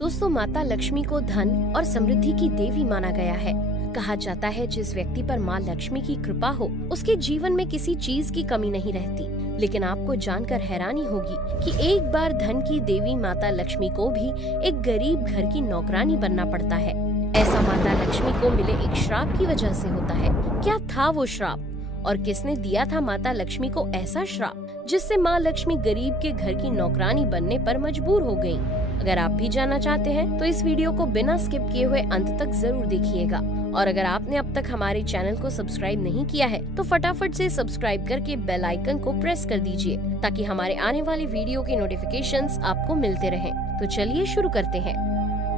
दोस्तों, माता लक्ष्मी को धन और समृद्धि की देवी माना गया है। कहा जाता है जिस व्यक्ति पर माँ लक्ष्मी की कृपा हो उसके जीवन में किसी चीज की कमी नहीं रहती। लेकिन आपको जानकर हैरानी होगी कि एक बार धन की देवी माता लक्ष्मी को भी एक गरीब घर की नौकरानी बनना पड़ता है। ऐसा माता लक्ष्मी को मिले एक श्राप की वजह से होता है। क्या था वो श्राप और किसने दिया था माता लक्ष्मी को ऐसा श्राप जिससे माँ लक्ष्मी गरीब के घर की नौकरानी बनने पर मजबूर हो गयी? अगर आप भी जानना चाहते हैं तो इस वीडियो को बिना स्किप किए हुए अंत तक जरूर देखिएगा। और अगर आपने अब तक हमारे चैनल को सब्सक्राइब नहीं किया है तो फटाफट से सब्सक्राइब करके बेल आइकन को प्रेस कर दीजिए ताकि हमारे आने वाली वीडियो के नोटिफिकेशंस आपको मिलते रहें। तो चलिए शुरू करते हैं।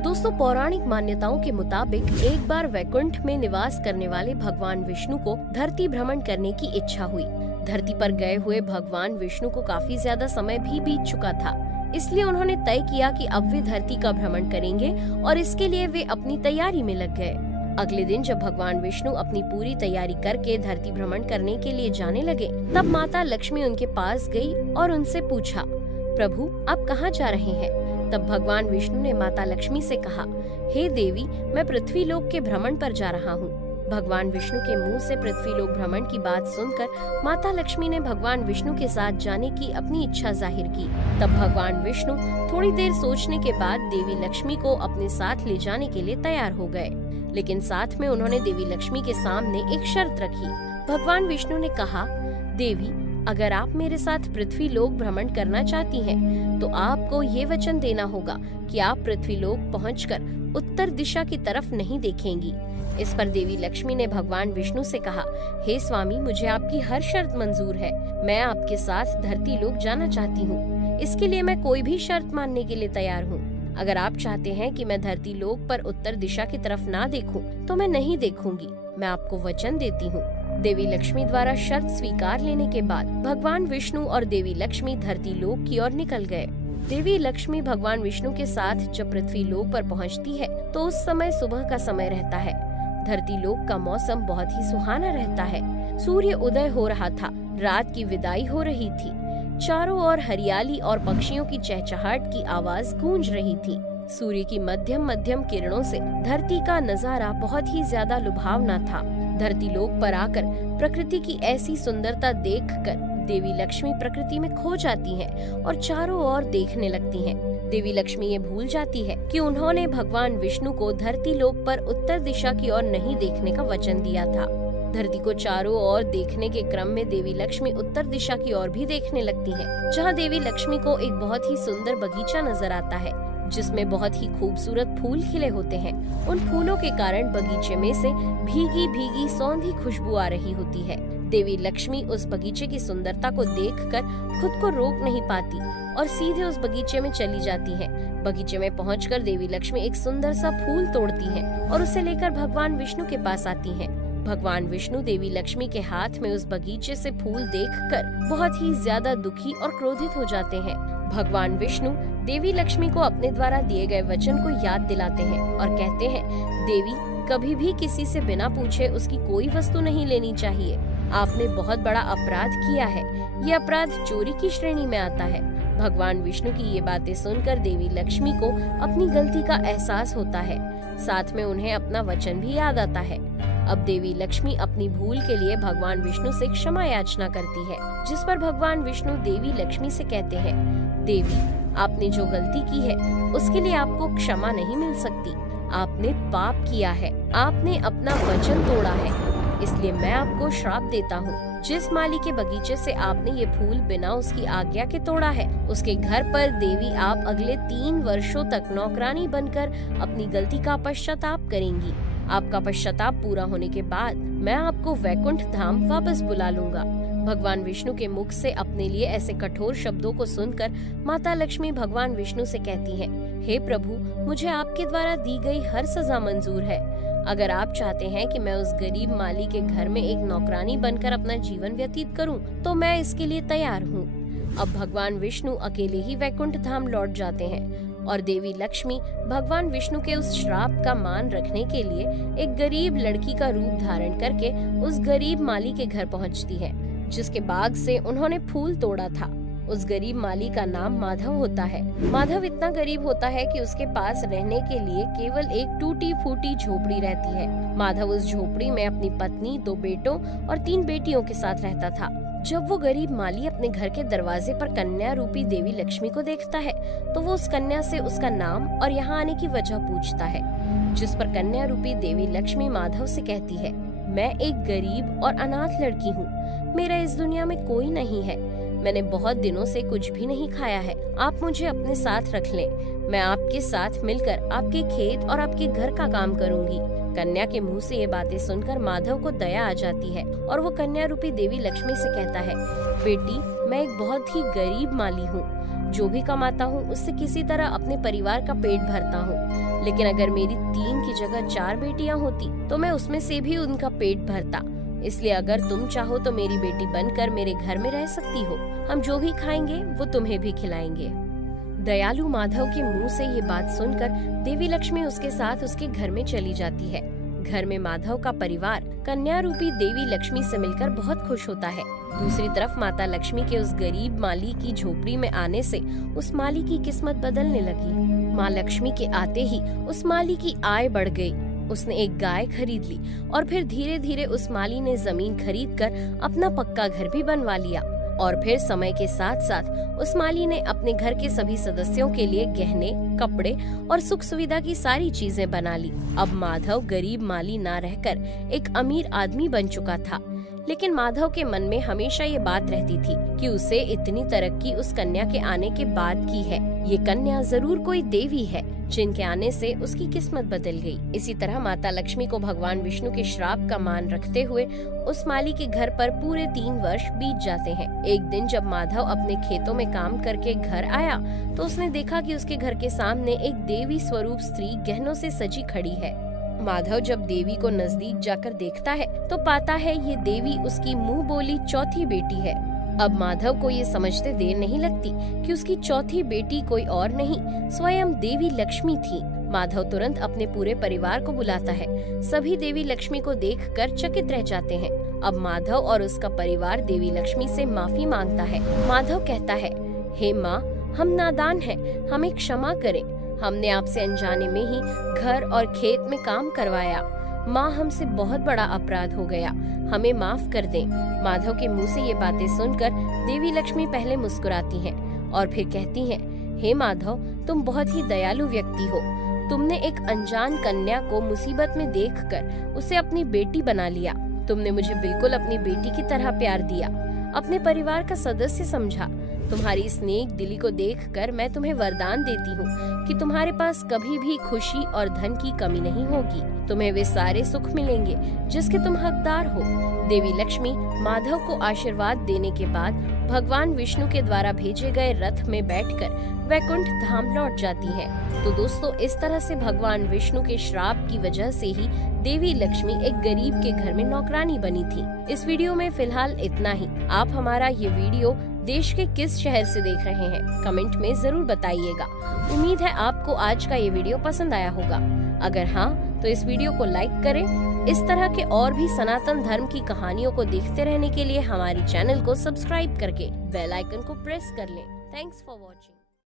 दोस्तों, पौराणिक मान्यताओं के मुताबिक एक बार वैकुंठ में निवास करने वाले भगवान विष्णु को धरती भ्रमण करने की इच्छा हुई। धरती पर गए हुए भगवान विष्णु को काफी ज्यादा समय भी बीत चुका था, इसलिए उन्होंने तय किया कि अब वे धरती का भ्रमण करेंगे और इसके लिए वे अपनी तैयारी में लग गए। अगले दिन जब भगवान विष्णु अपनी पूरी तैयारी करके धरती भ्रमण करने के लिए जाने लगे, तब माता लक्ष्मी उनके पास गई और उनसे पूछा, प्रभु आप कहाँ जा रहे हैं? तब भगवान विष्णु ने माता लक्ष्मी से कहा, हे देवी, मैं पृथ्वी लोक के भ्रमण पर जा रहा हूँ। भगवान विष्णु के मुंह से पृथ्वी लोक भ्रमण की बात सुनकर माता लक्ष्मी ने भगवान विष्णु के साथ जाने की अपनी इच्छा जाहिर की। तब भगवान विष्णु थोड़ी देर सोचने के बाद देवी लक्ष्मी को अपने साथ ले जाने के लिए तैयार हो गए, लेकिन साथ में उन्होंने देवी लक्ष्मी के सामने एक शर्त रखी। भगवान विष्णु ने कहा, देवी, अगर आप मेरे साथ पृथ्वी लोक भ्रमण करना चाहती हैं, तो आपको ये वचन देना होगा कि आप पृथ्वी लोक पहुंचकर उत्तर दिशा की तरफ नहीं देखेंगी। इस पर देवी लक्ष्मी ने भगवान विष्णु से कहा, हे स्वामी, मुझे आपकी हर शर्त मंजूर है। मैं आपके साथ धरती लोक जाना चाहती हूँ। इसके लिए मैं कोई भी शर्त मानने के लिए तैयार हूँ। अगर आप चाहते हैं कि मैं धरती लोक पर उत्तर दिशा की तरफ ना देखूं, तो मैं नहीं देखूंगी। मैं आपको वचन देती हूँ। देवी लक्ष्मी द्वारा शर्त स्वीकार लेने के बाद भगवान विष्णु और देवी लक्ष्मी धरती लोक की ओर निकल गए। देवी लक्ष्मी भगवान विष्णु के साथ जब पृथ्वी लोक पर पहुंचती है तो उस समय सुबह का समय रहता है। धरती लोक का मौसम बहुत ही सुहाना रहता है। सूर्य उदय हो रहा था, रात की विदाई हो रही थी। चारों ओर हरियाली और पक्षियों की चहचहाट की आवाज गूंज रही थी। सूर्य की मध्यम मध्यम किरणों से धरती का नजारा बहुत ही ज्यादा लुभावना था। धरती लोक पर आकर प्रकृति की ऐसी सुंदरता देखकर देवी लक्ष्मी प्रकृति में खो जाती हैं और चारों ओर देखने लगती हैं। देवी लक्ष्मी ये भूल जाती है कि उन्होंने भगवान विष्णु को धरती लोक पर उत्तर दिशा की ओर नहीं देखने का वचन दिया था। धरती को चारों ओर देखने के क्रम में देवी लक्ष्मी उत्तर दिशा की ओर भी देखने लगती हैं, जहाँ देवी लक्ष्मी को एक बहुत ही सुंदर बगीचा नजर आता है, जिसमें बहुत ही खूबसूरत फूल खिले होते हैं। उन फूलों के कारण बगीचे में से भीगी भीगी सौंधी खुशबू आ रही होती है। देवी लक्ष्मी उस बगीचे की सुंदरता को देखकर खुद को रोक नहीं पाती और सीधे उस बगीचे में चली जाती है। बगीचे में पहुंचकर देवी लक्ष्मी एक सुंदर सा फूल तोड़ती हैं और उसे लेकर भगवान विष्णु के पास आती हैं। भगवान विष्णु देवी लक्ष्मी के हाथ में उस बगीचे से फूल देखकर बहुत ही ज्यादा दुखी और क्रोधित हो जाते हैं। भगवान विष्णु देवी लक्ष्मी को अपने द्वारा दिए गए वचन को याद दिलाते हैं और कहते हैं, देवी, कभी भी किसी से बिना पूछे उसकी कोई वस्तु नहीं लेनी चाहिए। आपने बहुत बड़ा अपराध किया है। ये अपराध चोरी की श्रेणी में आता है। भगवान विष्णु की ये बातें सुनकर देवी लक्ष्मी को अपनी गलती का एहसास होता है। साथ में उन्हें अपना वचन भी याद आता है। अब देवी लक्ष्मी अपनी भूल के लिए भगवान विष्णु से क्षमा याचना करती है, जिस पर भगवान विष्णु देवी लक्ष्मी से कहते हैं, देवी, आपने जो गलती की है उसके लिए आपको क्षमा नहीं मिल सकती। आपने पाप किया है, आपने अपना वचन तोड़ा है, इसलिए मैं आपको श्राप देता हूँ। जिस माली के बगीचे से आपने ये फूल बिना उसकी आज्ञा के तोड़ा है, उसके घर पर देवी आप अगले 3 वर्षों तक नौकरानी बनकर अपनी गलती का पश्चाताप करेंगी। आपका पश्चाताप पूरा होने के बाद मैं आपको वैकुंठ धाम वापस बुला लूंगा। भगवान विष्णु के मुख से अपने लिए ऐसे कठोर शब्दों को सुनकर माता लक्ष्मी भगवान विष्णु से कहती हैं, हे प्रभु, मुझे आपके द्वारा दी गई हर सजा मंजूर है। अगर आप चाहते हैं कि मैं उस गरीब माली के घर में एक नौकरानी बनकर अपना जीवन व्यतीत करूं, तो मैं इसके लिए तैयार हूं। अब भगवान विष्णु अकेले ही वैकुंठ धाम लौट जाते हैं और देवी लक्ष्मी भगवान विष्णु के उस श्राप का मान रखने के लिए एक गरीब लड़की का रूप धारण करके उस गरीब माली के घर पहुंचती है, जिसके बाग से उन्होंने फूल तोड़ा था। उस गरीब माली का नाम माधव होता है। माधव इतना गरीब होता है कि उसके पास रहने के लिए केवल एक टूटी फूटी झोपड़ी रहती है। माधव उस झोपड़ी में अपनी पत्नी, 2 बेटों और 3 बेटियों के साथ रहता था। जब वो गरीब माली अपने घर के दरवाजे पर कन्या रूपी देवी लक्ष्मी को देखता है तो वो उस कन्या से उसका नाम और यहाँ आने की वजह पूछता है, जिस पर कन्या रूपी देवी लक्ष्मी माधव से कहती है, मैं एक गरीब और अनाथ लड़की हूँ, मेरा इस दुनिया में कोई नहीं है, मैंने बहुत दिनों से कुछ भी नहीं खाया है, आप मुझे अपने साथ रख लें, मैं आपके साथ मिलकर आपके खेत और आपके घर का काम करूँगी। कन्या के मुंह से ये बातें सुनकर माधव को दया आ जाती है और वो कन्या रूपी देवी लक्ष्मी से कहता है, बेटी मैं एक बहुत ही गरीब माली हूँ, जो भी कमाता हूँ उससे किसी तरह अपने परिवार का पेट भरता हूँ, लेकिन अगर मेरी 3 की जगह 4 बेटियाँ होती तो मैं उसमें से भी उनका पेट भरता, इसलिए अगर तुम चाहो तो मेरी बेटी बनकर मेरे घर में रह सकती हो, हम जो भी खाएंगे वो तुम्हें भी खिलाएंगे। दयालु माधव के मुंह से ये बात सुनकर देवी लक्ष्मी उसके साथ उसके घर में चली जाती है। घर में माधव का परिवार कन्या रूपी देवी लक्ष्मी से मिलकर बहुत खुश होता है। दूसरी तरफ माता लक्ष्मी के उस गरीब माली की झोपड़ी में आने से उस माली की किस्मत बदलने लगी। माँ लक्ष्मी के आते ही उस माली की आय बढ़ गई। उसने एक गाय खरीद ली और फिर धीरे धीरे उस माली ने जमीन खरीदकर अपना पक्का घर भी बनवा लिया। और फिर समय के साथ साथ उस माली ने अपने घर के सभी सदस्यों के लिए गहने, कपड़े और सुख सुविधा की सारी चीजें बना ली। अब माधव गरीब माली ना रहकर एक अमीर आदमी बन चुका था, लेकिन माधव के मन में हमेशा ये बात रहती थी कि उसे इतनी तरक्की उस कन्या के आने के बाद की है। ये कन्या जरूर कोई देवी है जिनके आने से उसकी किस्मत बदल गई। इसी तरह माता लक्ष्मी को भगवान विष्णु के श्राप का मान रखते हुए उस माली के घर पर पूरे 3 वर्ष बीत जाते हैं। एक दिन जब माधव अपने खेतों में काम करके घर आया तो उसने देखा कि उसके घर के सामने एक देवी स्वरूप स्त्री गहनों से सजी खड़ी है। माधव जब देवी को नजदीक जाकर देखता है तो पाता है ये देवी उसकी मुंह बोली चौथी बेटी है। अब माधव को ये समझते देर नहीं लगती कि उसकी चौथी बेटी कोई और नहीं स्वयं देवी लक्ष्मी थी। माधव तुरंत अपने पूरे परिवार को बुलाता है। सभी देवी लक्ष्मी को देखकर चकित रह जाते हैं। अब माधव और उसका परिवार देवी लक्ष्मी से माफी मांगता है। माधव कहता है, हे माँ, हम नादान हैं, हमें क्षमा करें, हमने आपसे अनजाने में ही घर और खेत में काम करवाया। माँ, हमसे बहुत बड़ा अपराध हो गया, हमें माफ कर दें। माधव के मुंह से ये बातें सुनकर देवी लक्ष्मी पहले मुस्कुराती हैं और फिर कहती हैं, हे माधव, तुम बहुत ही दयालु व्यक्ति हो। तुमने एक अनजान कन्या को मुसीबत में देखकर उसे अपनी बेटी बना लिया। तुमने मुझे बिल्कुल अपनी बेटी की तरह प्यार दिया, अपने परिवार का सदस्य समझा। तुम्हारी इस नेक दिली को देखकर मैं तुम्हें वरदान देती हूँ कि तुम्हारे पास कभी भी खुशी और धन की कमी नहीं होगी। तुम्हें वे सारे सुख मिलेंगे जिसके तुम हकदार हो। देवी लक्ष्मी माधव को आशीर्वाद देने के बाद भगवान विष्णु के द्वारा भेजे गए रथ में बैठकर वैकुंठ धाम लौट जाती है। तो दोस्तों, इस तरह से भगवान विष्णु के श्राप की वजह से ही देवी लक्ष्मी एक गरीब के घर में नौकरानी बनी थी। इस वीडियो में फिलहाल इतना ही। आप हमारा ये वीडियो देश के किस शहर से देख रहे हैं, कमेंट में जरूर बताइएगा। उम्मीद है आपको आज का ये वीडियो पसंद आया होगा। अगर हाँ, तो इस वीडियो को लाइक करें। इस तरह के और भी सनातन धर्म की कहानियों को देखते रहने के लिए हमारे चैनल को सब्सक्राइब करके बेल आइकन को प्रेस कर लें। Thanks for watching.